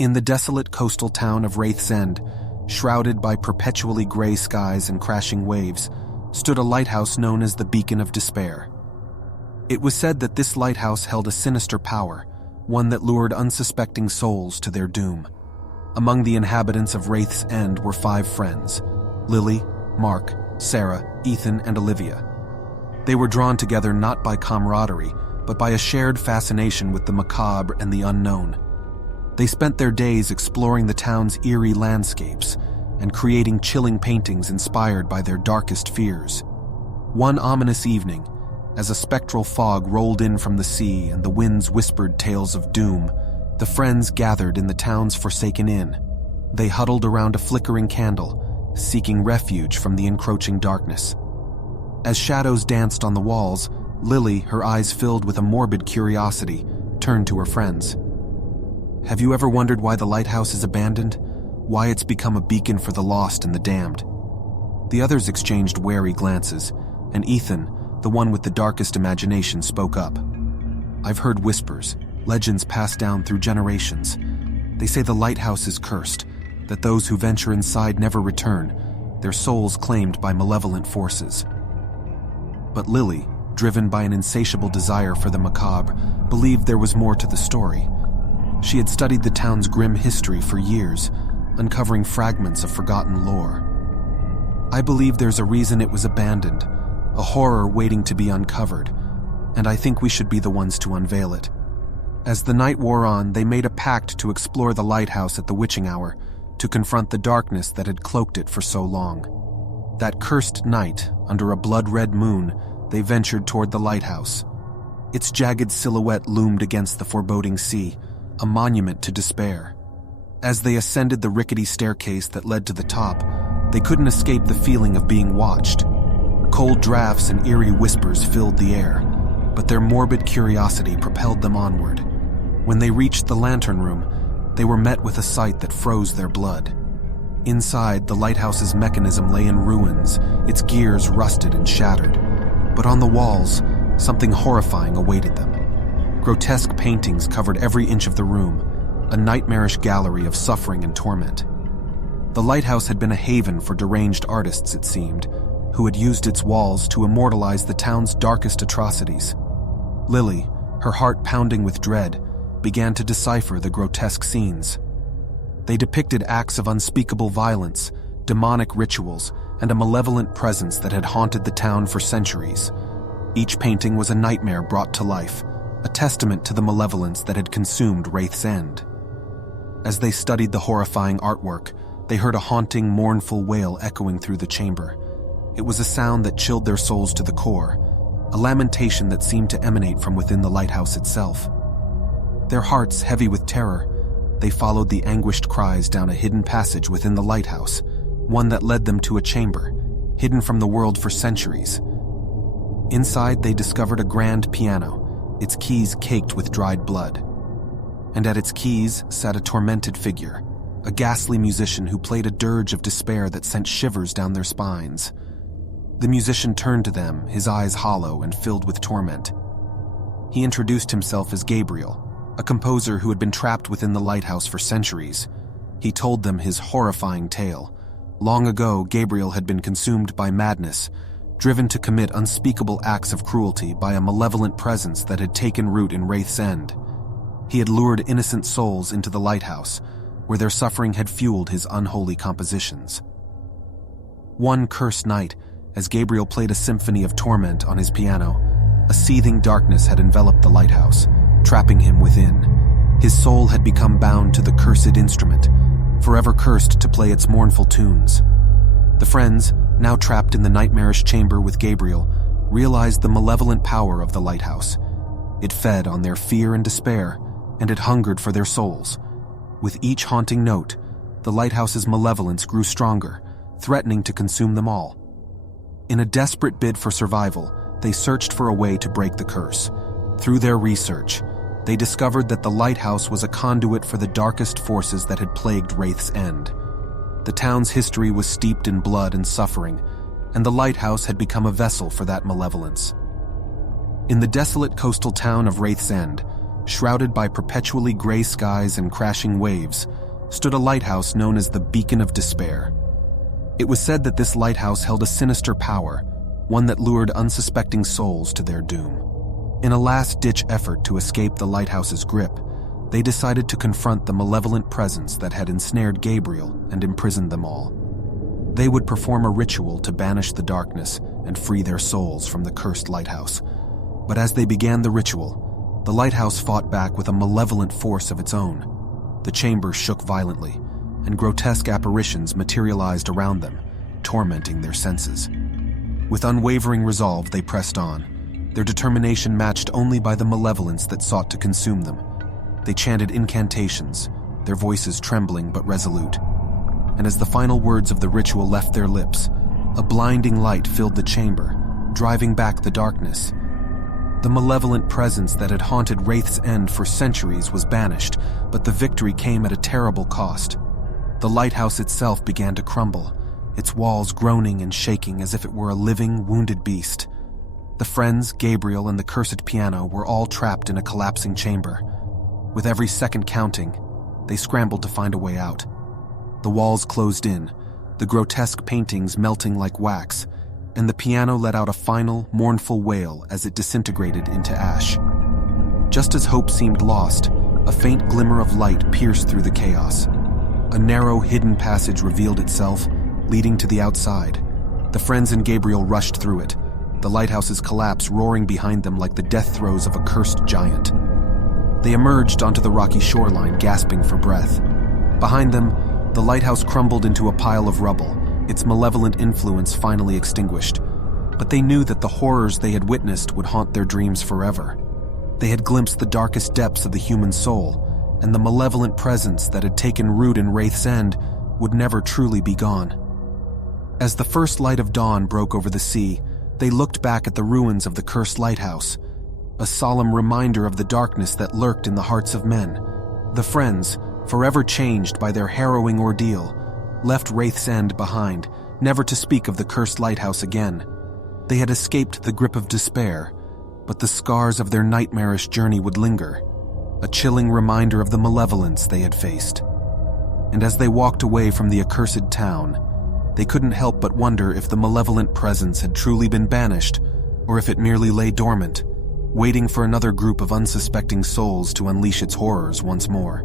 In the desolate coastal town of Wraith's End, shrouded by perpetually gray skies and crashing waves, stood a lighthouse known as the Beacon of Despair. It was said that this lighthouse held a sinister power, one that lured unsuspecting souls to their doom. Among the inhabitants of Wraith's End were 5 friends: Lily, Mark, Sarah, Ethan, and Olivia. They were drawn together not by camaraderie, but by a shared fascination with the macabre and the unknown. They spent their days exploring the town's eerie landscapes and creating chilling paintings inspired by their darkest fears. One ominous evening, as a spectral fog rolled in from the sea and the winds whispered tales of doom, the friends gathered in the town's forsaken inn. They huddled around a flickering candle, seeking refuge from the encroaching darkness. As shadows danced on the walls, Lily, her eyes filled with a morbid curiosity, turned to her friends. "Have you ever wondered why the lighthouse is abandoned? Why it's become a beacon for the lost and the damned?" The others exchanged wary glances, and Ethan, the one with the darkest imagination, spoke up. "I've heard whispers, legends passed down through generations. They say the lighthouse is cursed, that those who venture inside never return, their souls claimed by malevolent forces." But Lily, driven by an insatiable desire for the macabre, believed there was more to the story. She had studied the town's grim history for years, uncovering fragments of forgotten lore. "I believe there's a reason it was abandoned, a horror waiting to be uncovered, and I think we should be the ones to unveil it." As the night wore on, they made a pact to explore the lighthouse at the witching hour, to confront the darkness that had cloaked it for so long. That cursed night, under a blood-red moon, they ventured toward the lighthouse. Its jagged silhouette loomed against the foreboding sea, a monument to despair. As they ascended the rickety staircase that led to the top, they couldn't escape the feeling of being watched. Cold drafts and eerie whispers filled the air, but their morbid curiosity propelled them onward. When they reached the lantern room, they were met with a sight that froze their blood. Inside, the lighthouse's mechanism lay in ruins, its gears rusted and shattered. But on the walls, something horrifying awaited them. Grotesque paintings covered every inch of the room, a nightmarish gallery of suffering and torment. The lighthouse had been a haven for deranged artists, it seemed, who had used its walls to immortalize the town's darkest atrocities. Lily, her heart pounding with dread, began to decipher the grotesque scenes. They depicted acts of unspeakable violence, demonic rituals, and a malevolent presence that had haunted the town for centuries. Each painting was a nightmare brought to life, a testament to the malevolence that had consumed Wraith's End. As they studied the horrifying artwork, they heard a haunting, mournful wail echoing through the chamber. It was a sound that chilled their souls to the core, a lamentation that seemed to emanate from within the lighthouse itself. Their hearts heavy with terror, they followed the anguished cries down a hidden passage within the lighthouse, one that led them to a chamber, hidden from the world for centuries. Inside, they discovered a grand piano, its keys caked with dried blood. And at its keys sat a tormented figure, a ghastly musician who played a dirge of despair that sent shivers down their spines. The musician turned to them, his eyes hollow and filled with torment. He introduced himself as Gabriel, a composer who had been trapped within the lighthouse for centuries. He told them his horrifying tale. Long ago, Gabriel had been consumed by madness, driven to commit unspeakable acts of cruelty by a malevolent presence that had taken root in Wraith's End. He had lured innocent souls into the lighthouse, where their suffering had fueled his unholy compositions. One cursed night, as Gabriel played a symphony of torment on his piano, a seething darkness had enveloped the lighthouse, trapping him within. His soul had become bound to the cursed instrument, forever cursed to play its mournful tunes. The friends, now trapped in the nightmarish chamber with Gabriel, realized the malevolent power of the lighthouse. It fed on their fear and despair, and it hungered for their souls. With each haunting note, the lighthouse's malevolence grew stronger, threatening to consume them all. In a desperate bid for survival, they searched for a way to break the curse. Through their research, they discovered that the lighthouse was a conduit for the darkest forces that had plagued Wraith's End. The town's history was steeped in blood and suffering, and the lighthouse had become a vessel for that malevolence. In the desolate coastal town of Wraith's End, shrouded by perpetually gray skies and crashing waves, stood a lighthouse known as the Beacon of Despair. It was said that this lighthouse held a sinister power, one that lured unsuspecting souls to their doom. In a last-ditch effort to escape the lighthouse's grip, they decided to confront the malevolent presence that had ensnared Gabriel and imprisoned them all. They would perform a ritual to banish the darkness and free their souls from the cursed lighthouse. But as they began the ritual, the lighthouse fought back with a malevolent force of its own. The chamber shook violently, and grotesque apparitions materialized around them, tormenting their senses. With unwavering resolve, they pressed on, their determination matched only by the malevolence that sought to consume them. They chanted incantations, their voices trembling but resolute. And as the final words of the ritual left their lips, a blinding light filled the chamber, driving back the darkness. The malevolent presence that had haunted Wraith's End for centuries was banished, but the victory came at a terrible cost. The lighthouse itself began to crumble, its walls groaning and shaking as if it were a living, wounded beast. The friends, Gabriel and the cursed piano, were all trapped in a collapsing chamber. With every second counting, they scrambled to find a way out. The walls closed in, the grotesque paintings melting like wax, and the piano let out a final, mournful wail as it disintegrated into ash. Just as hope seemed lost, a faint glimmer of light pierced through the chaos. A narrow, hidden passage revealed itself, leading to the outside. The friends and Gabriel rushed through it, the lighthouse's collapse roaring behind them like the death throes of a cursed giant. They emerged onto the rocky shoreline, gasping for breath. Behind them, the lighthouse crumbled into a pile of rubble, its malevolent influence finally extinguished. But they knew that the horrors they had witnessed would haunt their dreams forever. They had glimpsed the darkest depths of the human soul, and the malevolent presence that had taken root in Wraith's End would never truly be gone. As the first light of dawn broke over the sea, they looked back at the ruins of the cursed lighthouse, a solemn reminder of the darkness that lurked in the hearts of men. The friends, forever changed by their harrowing ordeal, left Wraith's End behind, never to speak of the cursed lighthouse again. They had escaped the grip of despair, but the scars of their nightmarish journey would linger, a chilling reminder of the malevolence they had faced. And as they walked away from the accursed town, they couldn't help but wonder if the malevolent presence had truly been banished, or if it merely lay dormant, waiting for another group of unsuspecting souls to unleash its horrors once more.